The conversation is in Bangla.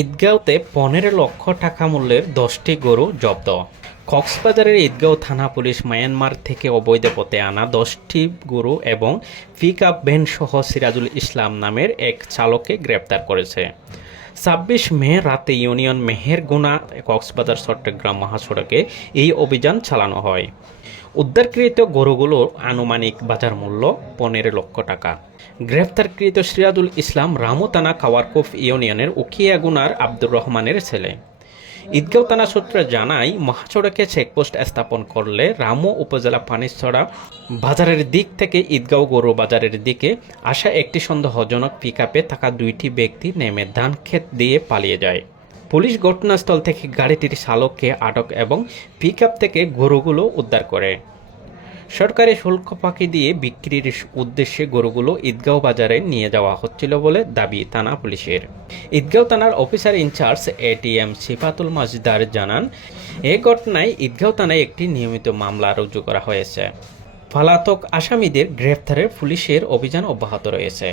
ঈদগাঁওতে ১৫ লক্ষ টাকা মূল্যের ১০টি গরু জব্দ। কক্সবাজারের ঈদগাঁও থানা পুলিশ মায়ানমার থেকে অবৈধ পথে আনা ১০টি গরু এবং পিকআপ ভ্যানসহ সিরাজুল ইসলাম নামের এক চালককে গ্রেপ্তার করেছে। ২৬ মে রাতে ইউনিয়ন মেহেরগুনা কক্সবাজার চট্টগ্রাম মহাসড়কে এই অভিযান চালানো হয়। উদ্ধারকৃত গরুগুলোর আনুমানিক বাজার মূল্য ১৫ লক্ষ টাকা। গ্রেফতারকৃত সিরাজুল ইসলাম রামু থানা কাওয়ারকোফ ইউনিয়নের উখিয়াগুনার আব্দুর রহমানের ছেলে। ঈদগাঁও থানা সূত্রে জানায়, মহাসড়কে চেকপোস্ট স্থাপন করলে রামু উপজেলা পানিছড়া বাজারের দিক থেকে ঈদগাঁও গরু বাজারের দিকে আসা একটি সন্দেহজনক পিকআপে থাকা দুইটি ব্যক্তি নেমে ধান ক্ষেত দিয়ে পালিয়ে যায়। পুলিশ ঘটনাস্থল থেকে গাড়িটির চালককে আটক এবং পিকআপ থেকে গরুগুলো উদ্ধার করে। সরকারি শুল্ক ফাঁকি দিয়ে বিক্রির উদ্দেশ্যে গরুগুলো ঈদগাঁও বাজারে নিয়ে যাওয়া হচ্ছিল বলে দাবি থানা পুলিশের। ঈদগাঁও থানার অফিসার ইনচার্জ এটিএম সিফাতুল মাজদার জানান, এ ঘটনায় ঈদগাঁও থানায় একটি নিয়মিত মামলা রুজু করা হয়েছে। পলাতক আসামিদের গ্রেফতারে পুলিশের অভিযান অব্যাহত রয়েছে।